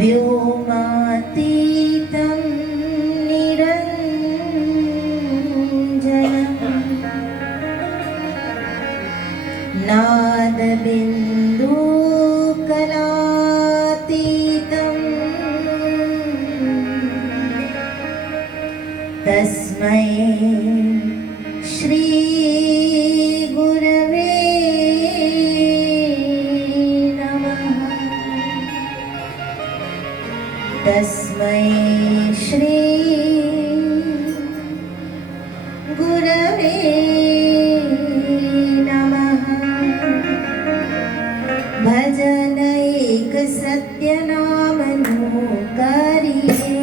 व्योमातीतं निरञ्जनं नादबिन्दुकलातीतं तस्मै श्री गुरवे नमः। तस्मै श्री गुरवे नमः। भजनैक सत्यनामनु करिए।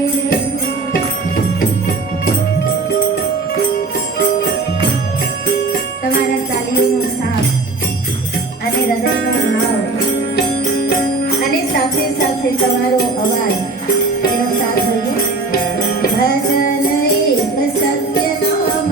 તમારા તાલીઓનો સાથ અને હૃદયનો ભાવ અને સાથે સાથે તમારો અવાજ એનો સાથ જોઈએ। ભજન એક સત્ય નામ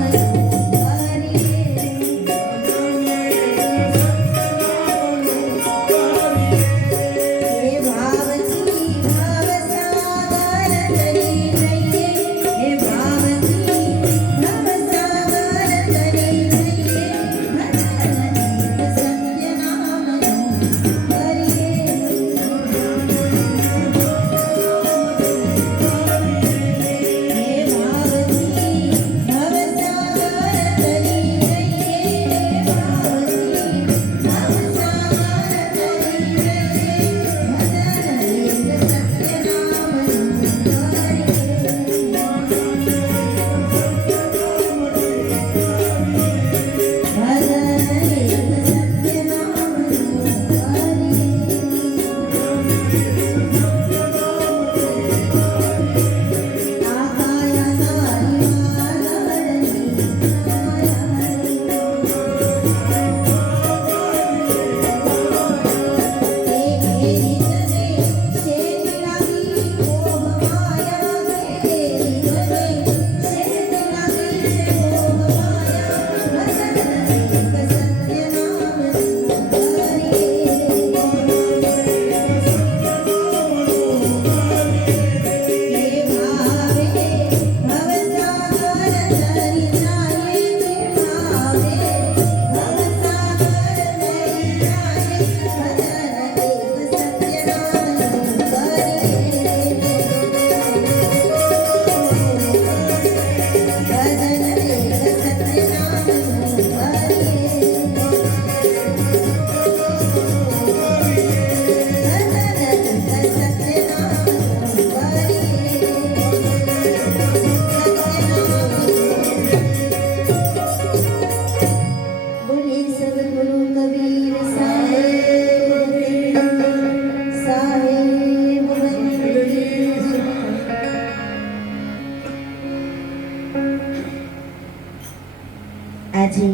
આજે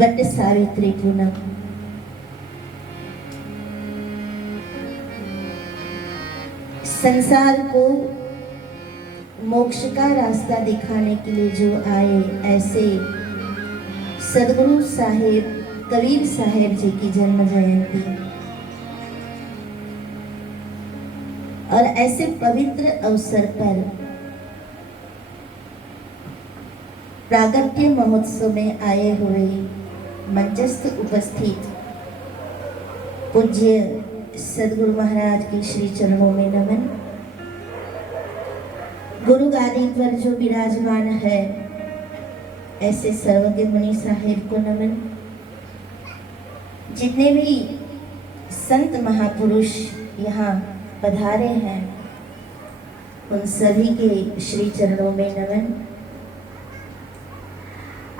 वट सावित्री पूनम संसार को मोक्ष का रास्ता दिखाने के लिए जो आए, ऐसे सदगुरु साहेब कबीर साहेब जी की जन्म जयंती और ऐसे पवित्र अवसर पर प्रागट्य महोत्सव में आए हुए मंचस्थ उपस्थित पूज्य सदगुरु महाराज के श्री चरणों में नमन। गुरु गादी पर जो विराजमान है ऐसे सर्वज्ञ मुनि साहेब को नमन। जितने भी संत महापुरुष यहाँ पधारे हैं उन सभी के श्री चरणों में नमन।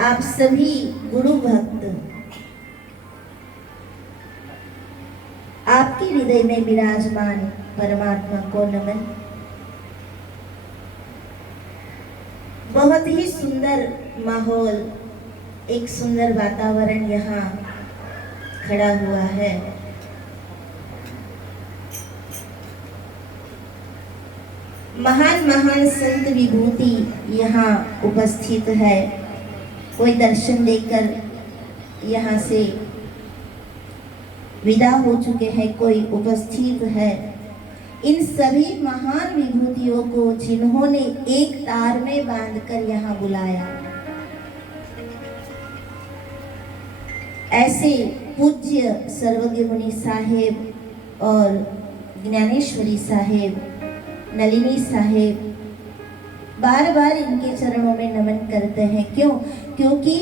आप सभी गुरु भक्त आपके हृदय में विराजमान परमात्मा को नमन। बहुत ही सुंदर माहौल, एक सुंदर वातावरण यहाँ खड़ा हुआ है। महान महान संत विभूति यहाँ उपस्थित है। कोई दर्शन देकर यहाँ से विदा हो चुके हैं, कोई उपस्थित है। इन सभी महान विभूतियों को जिन्होंने एक तार में बांधकर यहाँ बुलाया, ऐसे पूज्य सर्वज्ञ मुनि साहेब और ज्ञानेश्वरी साहेब, नलिनी साहेब बार बार इनके चरणों में नमन करते हैं। क्यों? क्योंकि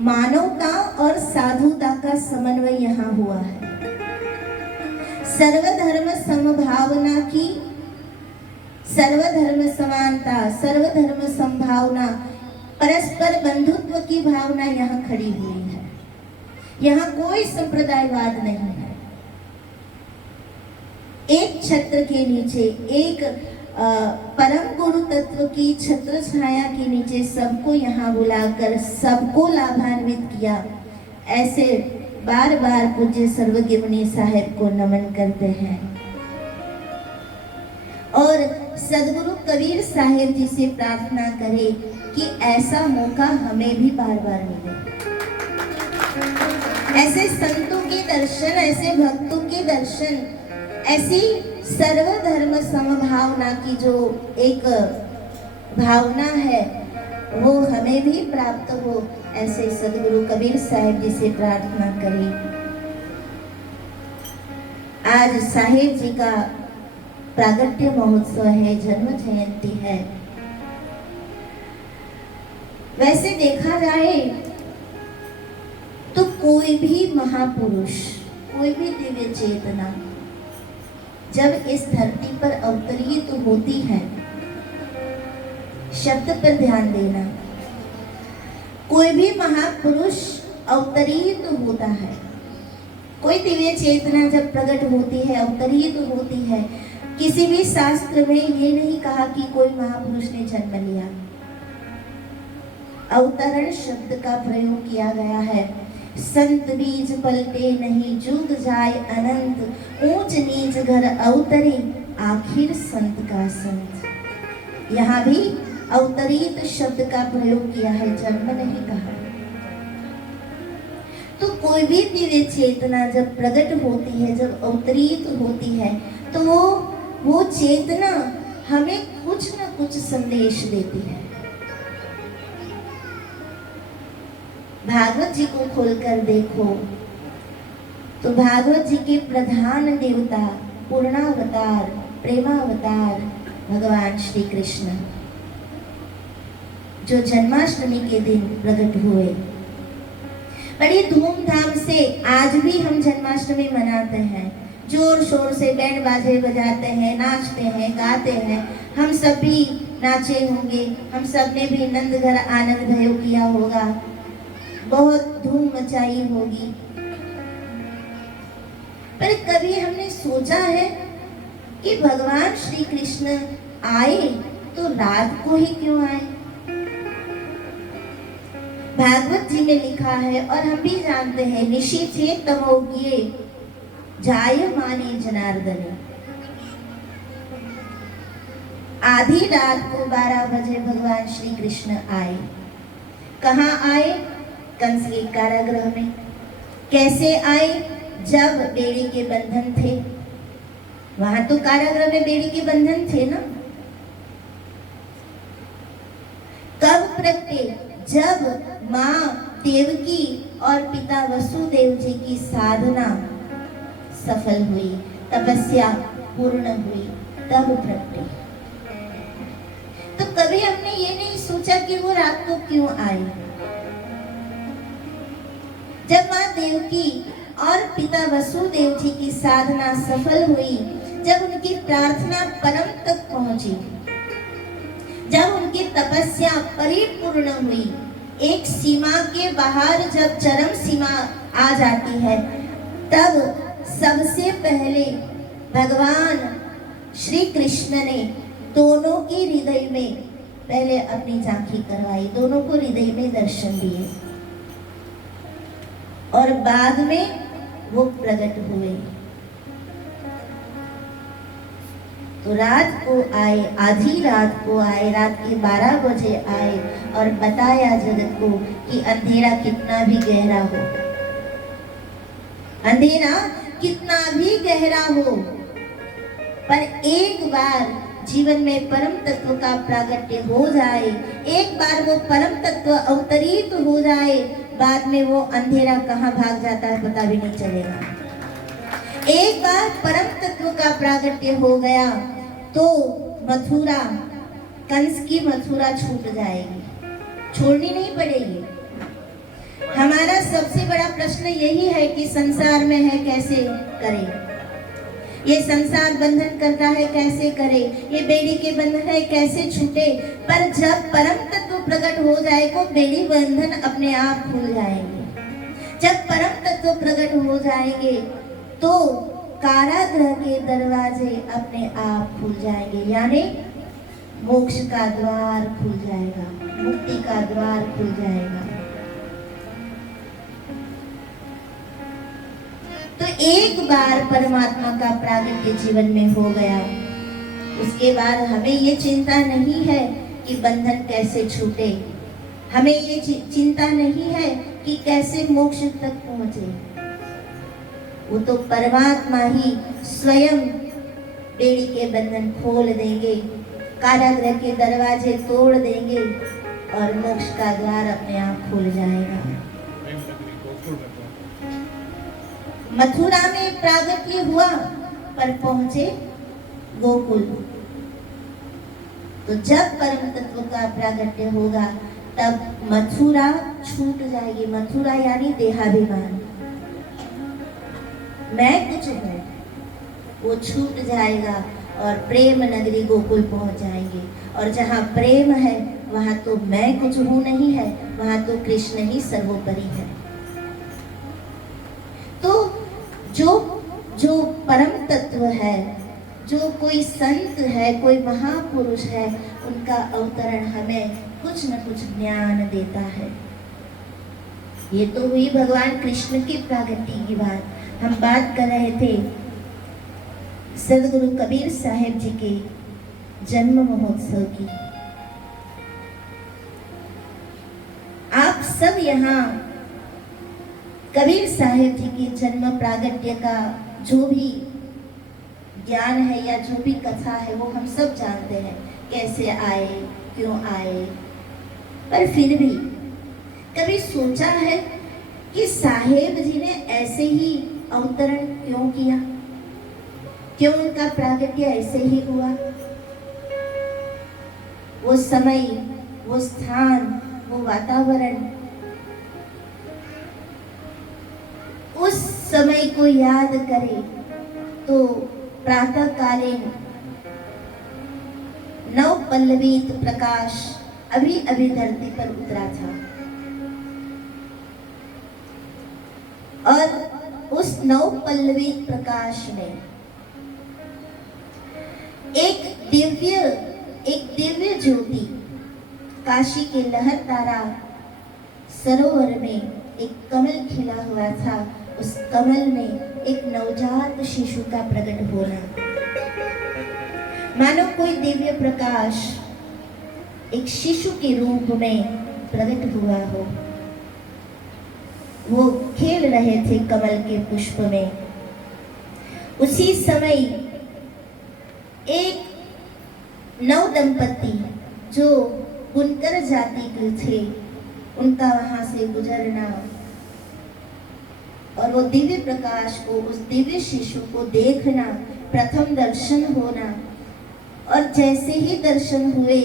मानवता और साधुता का समन्वय यहाँ हुआ है। सर्वधर्म समभावना की, सर्वधर्म समानता, सर्वधर्म संभावना, परस्पर बंधुत्व की भावना यहाँ खड़ी हुई है। यहाँ कोई संप्रदायवाद नहीं है। एक छत्र के नीचे, एक परम गुरु तत्व की छत्र छाया के नीचे सबको यहाँ बुलाकर सबको लाभान्वित किया। ऐसे बार बार पूज्य सर्वज्ञ मुनि साहेब को नमन करते हैं और सदगुरु कबीर साहेब जी से प्रार्थना करें कि ऐसा मौका हमें भी बार बार मिले। ऐसे संतों के दर्शन, ऐसे भक्तों के दर्शन, ऐसी सर्वधर्म समभावना की जो एक भावना है वो हमें भी प्राप्त हो। ऐसे सदगुरु कबीर साहिब जी से प्रार्थना करें। आज साहिब जी का प्रागट्य महोत्सव है, जन्म जयंती है। वैसे देखा जाए तो कोई भी महापुरुष, कोई भी दिव्य चेतना जब इस धरती पर अवतरित होती है, शब्द पर ध्यान देना, कोई भी महापुरुष अवतरित होता है, कोई दिव्य चेतना जब प्रकट होती है, अवतरित होती है, किसी भी शास्त्र में ये नहीं कहा कि कोई महापुरुष ने जन्म लिया। अवतरण शब्द का प्रयोग किया गया है। संत बीज पलटे नहीं, जुग जाए अनंत, ऊंच नीच घर अवतरे, आखिर संत का संत। यहाँ भी अवतरित शब्द का प्रयोग किया है, जन्म नहीं कहा। तो कोई भी दिव्य चेतना जब प्रकट होती है, जब अवतरित होती है, तो वो चेतना हमें कुछ न कुछ संदेश देती है। भागवत जी को खोलकर देखो तो भागवत जी के प्रधान देवता, पूर्णावतार, प्रेमावतार भगवान श्री कृष्ण जो जन्माष्टमी के दिन प्रकट हुए। बड़ी धूमधाम से आज भी हम जन्माष्टमी मनाते हैं, जोर शोर से बैंड बाजे बजाते हैं, नाचते हैं, गाते हैं। हम सब भी नाचे होंगे, हम सब ने भी नंद घर आनंद भयो किया होगा, बहुत धूम मचाई होगी। पर कभी हमने सोचा है कि भगवान श्री कृष्ण आए तो रात को ही क्यों आए? भागवत जी में लिखा है और हम भी जानते हैं, निशीथे तमोज्ञे जायमाने जनार्दने। आधी रात को 12 बजे भगवान श्री कृष्ण आए। कहाँ आए? कंस के कारागृह में। कैसे आए? जब बेड़ी के बंधन थे, वहां तो कारागृह में बेड़ी के बंधन थे ना। कब प्रगटे? जब माँ देवकी और पिता वसुदेव जी की साधना सफल हुई, तपस्या पूर्ण हुई, तब प्रगटे। तो कभी हमने ये नहीं सोचा कि वो रात को क्यों आए। जब माँ देवकी और पिता वसुदेव जी की साधना सफल हुई, जब उनकी प्रार्थना परम तक पहुंची, जब उनकी तपस्या परिपूर्ण हुई, एक सीमा के बाहर जब चरम सीमा आ जाती है, तब सबसे पहले भगवान श्री कृष्ण ने दोनों के हृदय में पहले अपनी झांकी करवाई, दोनों को हृदय में दर्शन दिए और बाद में वो प्रकट हुए। तो रात को आए, आधी रात को आए, रात के 12 बजे आए और बताया जगत को कि अंधेरा कितना भी गहरा हो, अंधेरा कितना भी गहरा हो, पर एक बार जीवन में परम तत्व का प्रागट्य हो जाए, एक बार वो परम तत्व अवतरित हो जाए, बाद में वो अंधेरा कहाँ भाग जाता है पता भी नहीं चलेगा। एक बार परम तत्व का प्रागट्य हो गया तो मथुरा, कंस की मथुरा छूट जाएगी, छोड़नी नहीं पड़ेगी। हमारा सबसे बड़ा प्रश्न यही है कि संसार में है कैसे करें, ये संसार बंधन करता है कैसे करे, ये बेड़ी के बंधन है कैसे छूटे। पर जब परम तत्व प्रकट हो जाएगा बेड़ी बंधन अपने आप खुल जाएंगे। जब परम तत्व प्रकट हो जाएंगे तो कारागृह के दरवाजे अपने आप खुल जाएंगे, यानी मोक्ष का द्वार खुल जाएगा, मुक्ति का द्वार खुल जाएगा। तो एक बार परमात्मा का प्रागट्य जीवन में हो गया, उसके बाद हमें ये चिंता नहीं है कि बंधन कैसे छूटे, हमें ये चिंता नहीं है कि कैसे मोक्ष तक पहुंचे। वो तो परमात्मा ही स्वयं बेड़ी के बंधन खोल देंगे, कारागृह के दरवाजे तोड़ देंगे और मोक्ष का द्वार अपने आप खुल जाएगा। मथुरा में प्रागट्य हुआ पर पहुंचे गोकुल। तो जब परम तत्व का प्रागट्य होगा तब मथुरा छूट जाएगी। मथुरा यानी देहाभिमान, मैं कुछ हूं, वो छूट जाएगा और प्रेम नगरी गोकुल पहुंच जाएंगे। और जहां प्रेम है वहां तो मैं कुछ हूं नहीं है, वहां तो कृष्ण ही सर्वोपरि है। तो जो परम तत्व है, जो कोई संत है, कोई महापुरुष है, उनका अवतरण हमें कुछ न कुछ ज्ञान देता है। ये तो हुई भगवान कृष्ण की प्रागट्य की बात। हम बात कर रहे थे सदगुरु कबीर साहिब जी के जन्म महोत्सव की। आप सब यहाँ कबीर साहिब जी की जन्म प्रागट्य का जो भी ज्ञान है या जो भी कथा है वो हम सब जानते हैं, कैसे आए, क्यों आए। पर फिर भी कभी सोचा है कि साहेब जी ने ऐसे ही अवतरण क्यों किया, क्यों उनका प्रागट्य ऐसे ही हुआ? वो समय, वो स्थान, वो वातावरण, उस समय को याद करें तो प्रातःकालीन नव पल्लवित प्रकाश अभी अभी धरती पर उतरा था और उस नव पल्लवित प्रकाश में एक दिव्य ज्योति, काशी के लहर तारा सरोवर में एक कमल खिला हुआ था। उस कमल में एक नवजात शिशु का प्रकट होना, मानो कोई दिव्य प्रकाश एक शिशु के रूप में प्रकट हुआ हो। वो खेल रहे थे कमल के पुष्प में। उसी समय एक नव दंपति जो बुनकर जाति के थे, उनका वहां से गुजरना और वो दिव्य प्रकाश को, उस दिव्य शिशु को देखना, प्रथम दर्शन होना। और जैसे ही दर्शन हुए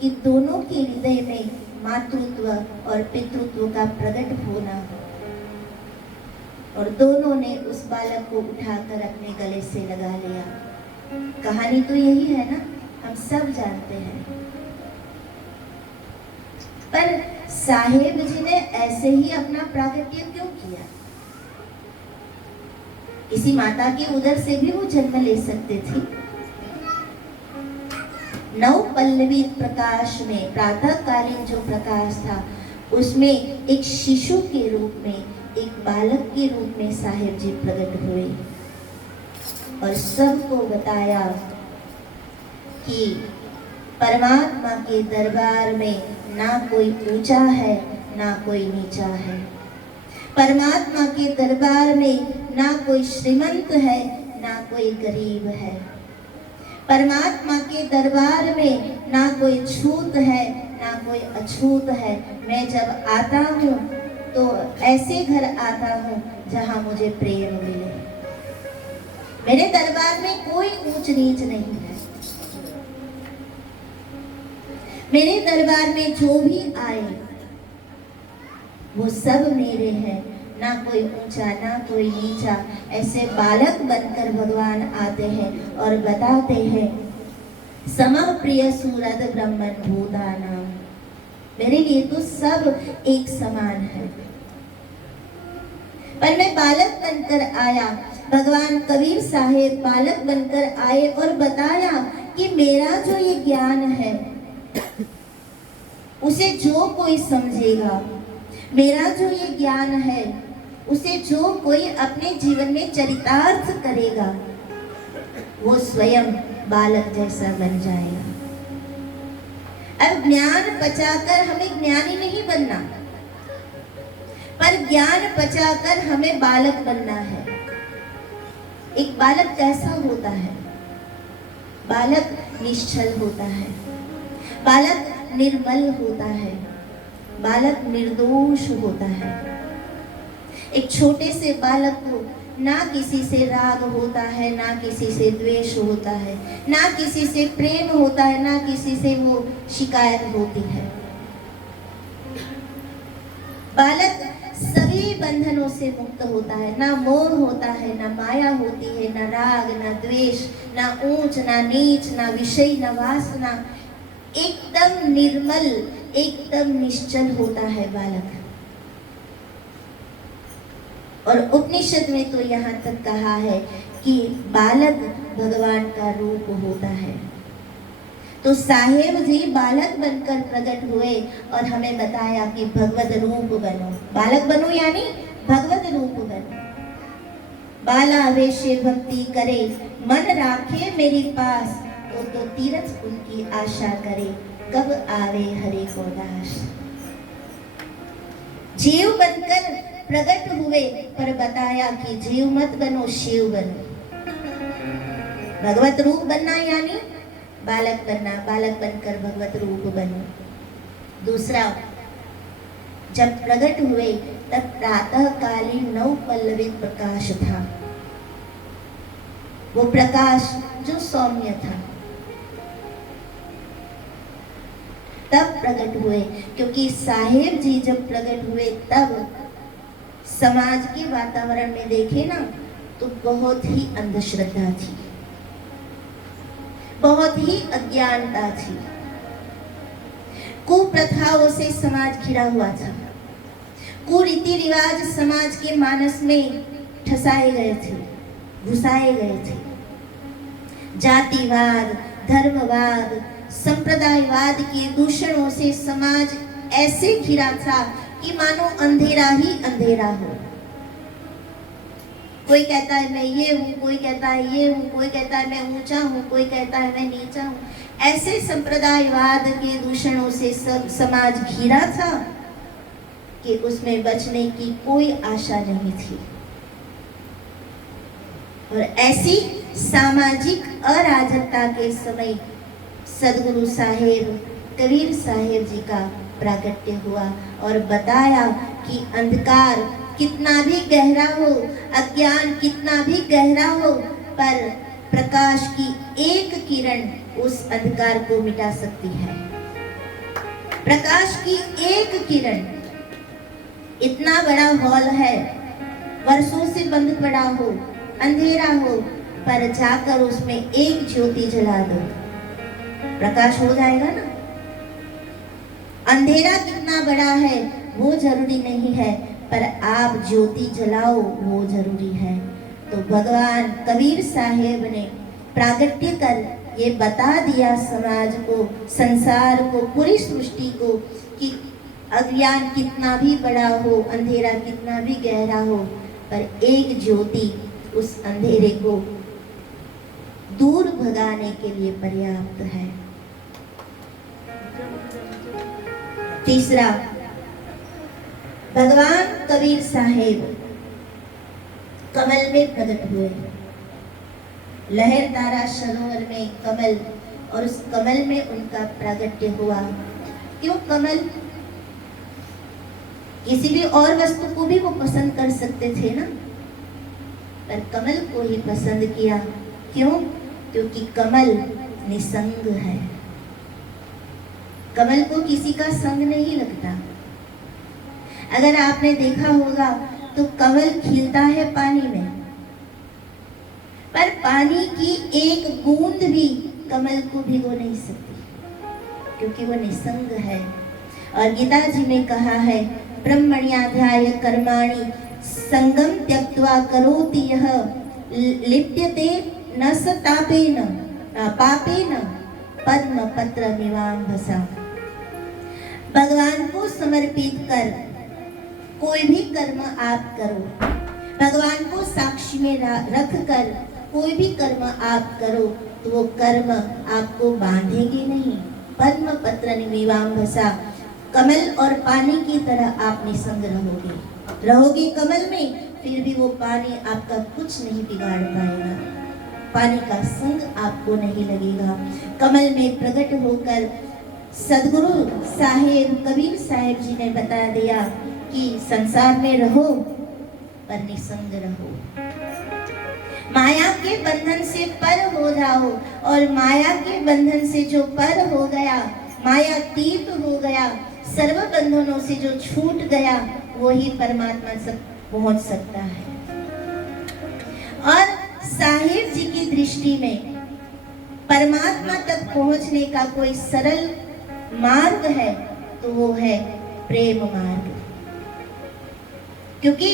कि दोनों के हृदय में मातृत्व और पितृत्व का प्रकट होना, और दोनों ने उस बालक को उठाकर अपने गले से लगा लिया। कहानी तो यही है ना, हम सब जानते हैं। पर साहेब जी ने ऐसे ही अपना प्रागट्य क्यों किया? किसी माता के उदर से भी वो जन्म ले सकते थे। नव पल्लवित प्रकाश में, प्रातःकालीन जो प्रकाश था, उसमें एक शिशु के रूप में, एक बालक के रूप में साहेब जी प्रकट हुए और सबको बताया कि परमात्मा के दरबार में ना कोई ऊंचा है ना कोई नीचा है। परमात्मा के दरबार में ना कोई श्रीमंत है ना कोई गरीब है। परमात्मा के दरबार में ना कोई छूत है ना कोई अछूत है। मैं जब आता हूँ तो ऐसे घर आता हूँ जहाँ मुझे प्रेम मिले। मेरे दरबार में कोई ऊंच नीच नहीं है। मेरे दरबार में जो भी आए वो सब मेरे हैं, ना कोई ऊंचा ना कोई नीचा। ऐसे बालक बनकर भगवान आते हैं और बताते हैं समः प्रिय सूरद ब्रह्मन भूतानाम। मेरे लिए तो सब एक समान है। पर मैं बालक बनकर आया। भगवान कबीर साहेब बालक बनकर आए और बताया कि मेरा जो ये ज्ञान है उसे जो कोई समझेगा, मेरा जो ये ज्ञान है उसे जो कोई अपने जीवन में चरितार्थ करेगा वो स्वयं बालक जैसा बन जाएगा। अब ज्ञान पचाकर हमें ज्ञानी नहीं बनना, पर ज्ञान पचाकर हमें बालक बनना है। एक बालक कैसा होता है? बालक निश्चल होता है, बालक निर्मल होता है, बालक निर्दोष होता है। एक छोटे से बालक को ना किसी से राग होता है, ना किसी से द्वेष होता है, ना किसी से प्रेम होता है, ना किसी से वो शिकायत होती है। बालक सभी बंधनों से मुक्त होता है। ना मोह होता है, ना माया होती है, ना राग, ना द्वेष, ना ऊंच, ना नीच, ना विषय, ना वासना। एकदम निर्मल, एकदम निश्चल होता है बालक। और उपनिषद में तो यहाँ तक कहा है कि बालक भगवान का रूप होता है। तो साहेब जी बालक बनकर प्रकट हुए और हमें बताया कि भगवत रूप बनो। बालक बनो यानी भगवत रूप बनो। बाला वेशे भक्ति करे, मन राखे मेरे पास, तो तीरथ उनकी आशा करे, कब आवे हरे को दास। जीव बनकर प्रकट हुए पर बताया कि जीव मत बनो, शिव बनो। भगवत रूप बनना यानी बालक बनना, बालक बनकर भगवत रूप बनो। दूसरा, जब प्रकट हुए तब प्रातः कालीन 9 पल्लवित प्रकाश था। वो प्रकाश जो सौम्य था। तब प्रकट हुए, क्योंकि साहेब जी जब प्रकट हुए तब समाज के वातावरण में देखे ना तो बहुत ही अंधश्रद्धा थी, बहुत ही अज्ञानता थी। कुप्रथाओं से समाज घिरा हुआ था। कुरीति रिवाज समाज के मानस में ठसाए गए थे, घुसाए गए थे। जातिवाद, धर्मवाद, संप्रदायवाद के दूषणों से समाज ऐसे घिरा था कि मानो अंधेरा ही अंधेरा हो। कोई कहता है मैं ये हूँ, कोई कहता है ये हूँ, कोई कहता है मैं ऊंचा हूँ, कोई कहता है मैं नीचा हूँ। ऐसे संप्रदायवाद के दूषणों से समाज घिरा था कि उसमें बचने की कोई आशा नहीं थी। और ऐसी सामाजिक अराजकता के समय सदगुरु साहेब कबीर साहेब जी का प्राकट्य हुआ और बताया कि अंधकार कितना भी गहरा हो, अज्ञान कितना भी गहरा हो, पर प्रकाश की एक किरण उस अंधकार को मिटा सकती है। प्रकाश की एक किरण। इतना बड़ा हॉल है, वर्षों से बंद पड़ा हो, अंधेरा हो, पर जाकर उसमें एक ज्योति जला दो, प्रकाश हो जाएगा ना। अंधेरा कितना बड़ा है वो जरूरी नहीं है, पर आप ज्योति जलाओ वो जरूरी है। तो भगवान कबीर साहेब ने प्रागट्य कर ये बता दिया समाज को, संसार को, पूरी सृष्टि को कि अज्ञान कितना भी बड़ा हो, अंधेरा कितना भी गहरा हो, पर एक ज्योति उस अंधेरे को दूर भगाने के लिए पर्याप्त है। तीसरा, भगवान कबीर साहेब कमल में प्रकट हुए। लहरदारा सरोवर में कमल, और उस कमल में उनका प्रागट्य हुआ। क्यों कमल? किसी भी और वस्तु को भी वो पसंद कर सकते थे ना, पर कमल को ही पसंद किया। क्यों? क्योंकि कमल निसंग है। कमल को किसी का संग नहीं लगता। अगर आपने देखा होगा तो कमल खिलता है पानी में, पर पानी की एक बूंद भी कमल को भिगो नहीं सकती, क्योंकि वो निसंग है। और गीता जी ने कहा है, ब्रह्मण्याध्याय कर्माणि संगम त्यक्त्वा करोति यः लिप्यते न स तापेन पापेन पद्म पत्रमिवाम्भसा। भगवान को समर्पित कर कोई भी कर्म आप करो, भगवान को साक्षी में रख कर कोई भी कर्म आप करो, तो वो कर्म आपको बांधेंगे नहीं। पद्म पत्रमिवाम्भसा, कमल और पानी की तरह आप निसंग रहोगे कमल में, फिर भी वो पानी आपका कुछ नहीं बिगाड़ पाएगा, पानी का संग आपको नहीं लगेगा। कमल में प्रकट होकर सदगुरु साहेब कबीर साहेब जी ने बता दिया कि संसार में रहो पर निसंग रहो, माया के बंधन से पर हो जाओ। और माया के बंधन से जो पर हो गया, मायातीत हो गया, सर्व बंधनों से जो छूट गया, वो ही परमात्मा तक पहुंच सकता है। और साहिब जी की दृष्टि में परमात्मा तक पहुंचने का कोई सरल मार्ग है तो वो है प्रेम मार्ग। क्योंकि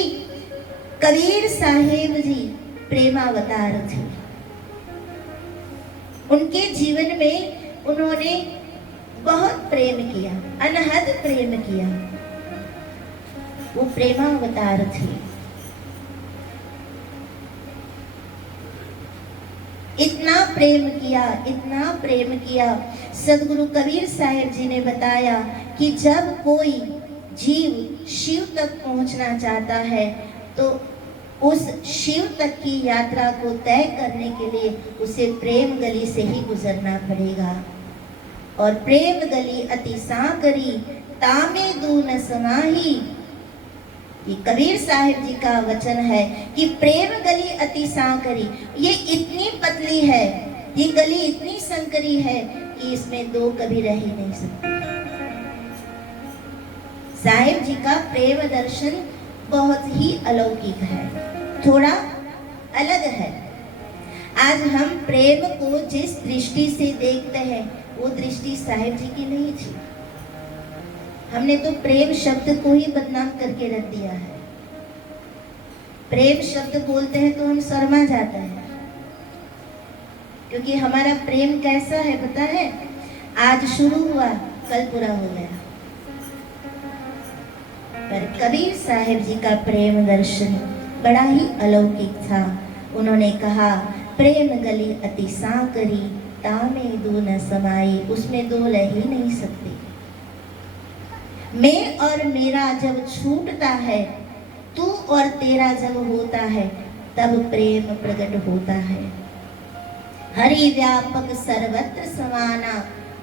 कबीर साहेब जी प्रेमावतार थे। उनके जीवन में उन्होंने बहुत प्रेम किया, अनहद प्रेम किया, वो प्रेमावतार थे। इतना प्रेम किया, सदगुरु कबीर साहिब जी ने बताया कि जब कोई जीव शिव तक पहुंचना चाहता है तो उस शिव तक की यात्रा को तय करने के लिए उसे प्रेम गली से ही गुजरना पड़ेगा। और प्रेम गली अति सांकरी तामे दून समाही, ये कबीर साहिब जी का वचन है कि प्रेम गली अति सांकरी, ये इतनी पतली है, ये गली इतनी संकरी है कि इसमें दो कभी रह ही नहीं सकते। साहिब जी का प्रेम दर्शन बहुत ही अलौकिक है, थोड़ा अलग है। आज हम प्रेम को जिस दृष्टि से देखते हैं वो दृष्टि साहिब जी की नहीं थी। हमने तो प्रेम शब्द को ही बदनाम करके रख दिया है। प्रेम शब्द बोलते हैं तो हम शर्मा जाते हैं, क्योंकि हमारा प्रेम कैसा है पता है? आज शुरू हुआ कल पूरा हो गया। पर कबीर साहिब जी का प्रेम दर्शन बड़ा ही अलौकिक था। उन्होंने कहा, प्रेम गली अति सांकरी तामे दून समाई, उसमें दो रह ही नहीं सकते। मैं और मेरा जब छूटता है, तू और तेरा जब होता है, तब प्रेम प्रकट होता है। हरि व्यापक सर्वत्र समाना,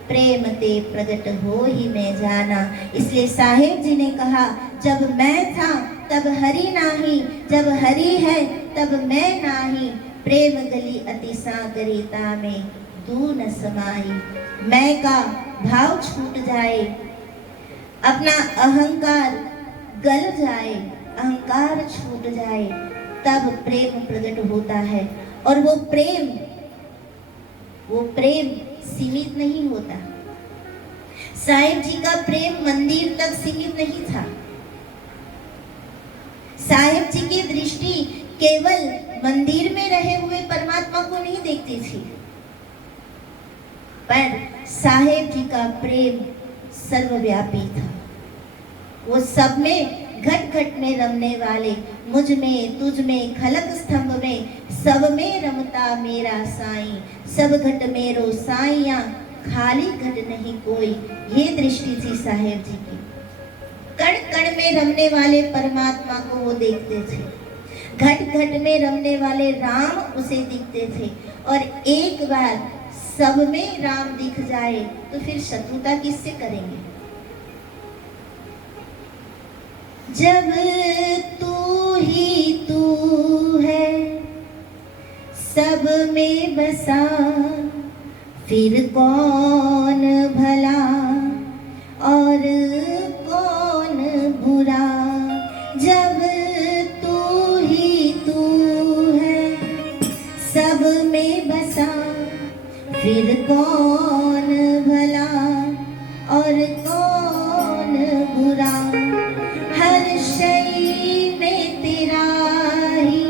प्रेम ते प्रकट हो ही मैं जाना। इसलिए साहिब जी ने कहा, जब मैं था तब हरि नाही, जब हरि है तब मैं नाही, प्रेम गली अति सांकरी तामे दून समाई। मैं का भाव छूट जाए, अपना अहंकार गल जाए, अहंकार छूट जाए, तब प्रेम प्रकट होता है। और वो प्रेम सीमित नहीं होता। साहिब जी का प्रेम मंदिर तक सीमित नहीं था। साहिब जी की दृष्टि केवल मंदिर में रहे हुए परमात्मा को नहीं देखती थी, पर साहिब जी का प्रेम सर्वव्यापी था। वो सब में घट घट में रमने वाले, मुझ में तुझ में खलक स्तंभ में, सब में रमता मेरा साईं, सब घट मेरो साईया, खाली घट नहीं कोई। ये दृष्टि थी साहिब जी की। कण कण में रमने वाले परमात्मा को वो देखते थे। घट घट में रमने वाले राम उसे दिखते थे, और एक बार सब में राम दिख जाए तो फिर शत्रुता किससे करेंगे। जब तू ही तू है सब में बसा, फिर कौन भला और कौन बुरा। जब तू ही तू है सब में बसा, फिर कौन भला और कौन बुरा। हर शय में तेरा ही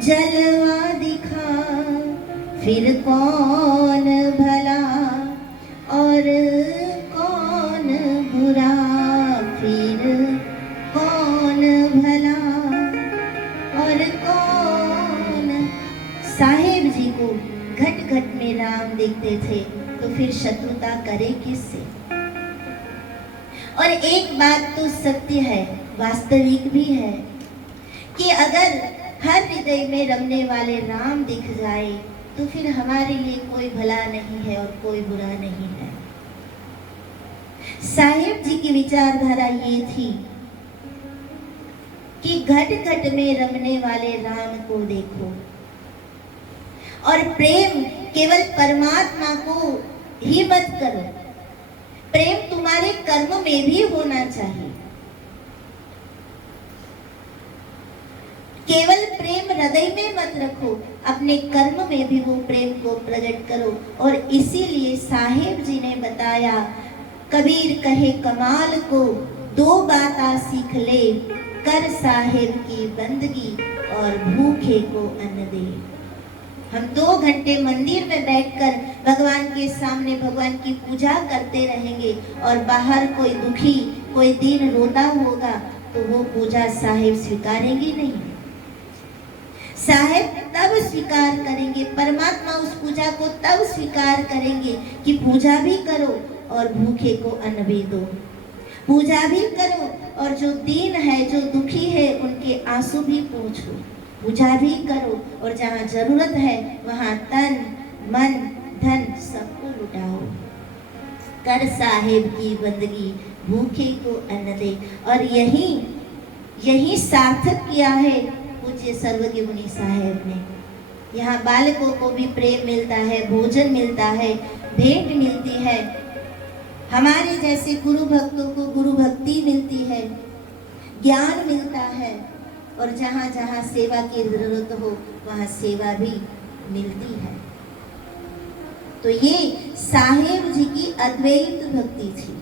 जलवा दिखा, फिर कौन भला और कौन बुरा। फिर कौन भला और कौन। साहेब जी को घट घट में राम देखते थे तो फिर शत्रुता करे किससे। और एक बात तो सत्य है, वास्तविक भी है, कि अगर हर हृदय में रमने वाले राम दिख जाए तो फिर हमारे लिए कोई भला नहीं है और कोई बुरा नहीं है। साहेब जी की विचारधारा ये थी कि घट घट में रमने वाले राम को देखो, और प्रेम केवल परमात्मा को ही मत करो, प्रेम तुम्हारे कर्म में भी होना चाहिए। केवल प्रेम हृदय में मत रखो, अपने कर्म में भी वो प्रेम को प्रकट करो। और इसीलिए साहेब जी ने बताया, कबीर कहे कमाल को दो बातें सीख ले, कर साहेब की बंदगी और भूखे को अन्न दे। हम 2 घंटे मंदिर में बैठकर भगवान के सामने भगवान की पूजा करते रहेंगे, और बाहर कोई दुखी कोई दीन रोता होगा तो वो पूजा साहेब स्वीकारेंगे नहीं। साहेब तब स्वीकार करेंगे, परमात्मा उस पूजा को तब स्वीकार करेंगे कि पूजा भी करो और भूखे को अन्न भी दो। पूजा भी करो और जो दीन है जो दुखी है उनके आंसू भी पोंछो। पूजा भी करो और जहाँ जरूरत है वहाँ तन मन धन सबको लुटाओ। कर साहेब की बंदगी भूखे को अन्न दे। और यही सार्थक किया है पूज्य सर्वज्ञ मुनि साहेब ने। यहाँ बालकों को भी प्रेम मिलता है, भोजन मिलता है, भेंट मिलती है। हमारे जैसे गुरु भक्तों को गुरु भक्ति मिलती है, ज्ञान मिलता है, और जहाँ जहाँ सेवा की जरूरत हो वहाँ सेवा भी मिलती है। तो ये साहेब जी की अद्वैत भक्ति थी।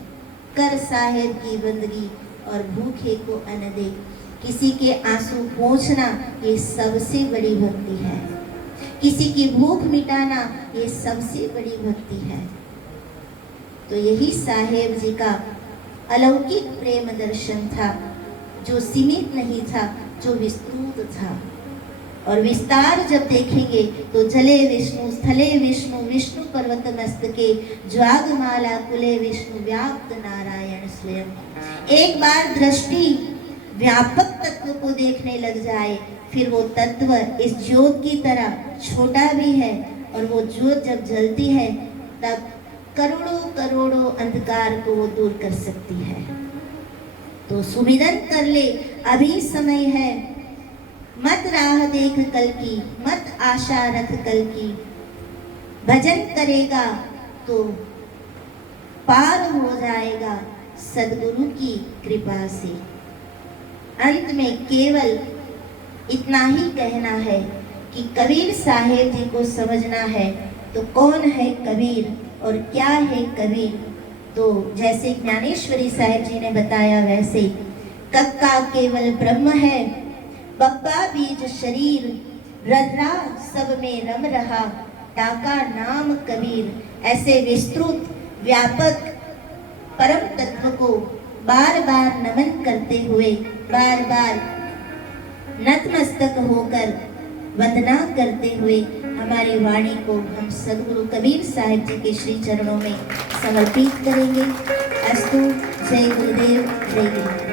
कर साहेब की बंदगी और भूखे को अन्न दे। किसी के आंसू पोंछना ये सबसे बड़ी भक्ति है। किसी की भूख मिटाना ये सबसे बड़ी भक्ति है। तो यही साहेब जी का अलौकिक प्रेम दर्शन था, जो सीमित नहीं था, जो विस्तृत था। और विस्तार जब देखेंगे तो जले विष्णु स्थले विष्णु विष्णु पर्वत मस्तके ज्वागमाला कुले विष्णु व्याप्त नारायण स्वयं। एक बार दृष्टि व्यापक तत्व को देखने लग जाए फिर वो तत्व इस ज्योत की तरह छोटा भी है, और वो ज्योत जब जलती है तब करोड़ों करोड़ों अंधकार को वो दूर कर सकती है। तो सुमिरन कर ले अभी समय है, मत राह देख कल की, मत आशा रख कल की। भजन करेगा तो पार हो जाएगा सदगुरु की कृपा से। अंत में केवल इतना ही कहना है कि कबीर साहेब जी को समझना है तो कौन है कबीर और क्या है कबीर। तो जैसे ज्ञानेश्वरी साहेब जी ने बताया वैसे कक्का केवल ब्रह्म है, बप्पा बीज शरीर, रद्रा सब में रम रहा, टाका नाम कबीर। ऐसे विस्तृत व्यापक परम तत्व को बार बार नमन करते हुए, बार बार नतमस्तक होकर वंदना करते हुए हमारी वाणी को हम सद्गुरु कबीर साहिब जी के श्री चरणों में समर्पित करेंगे। अस्तु। जय गुरुदेव, जय गुरु।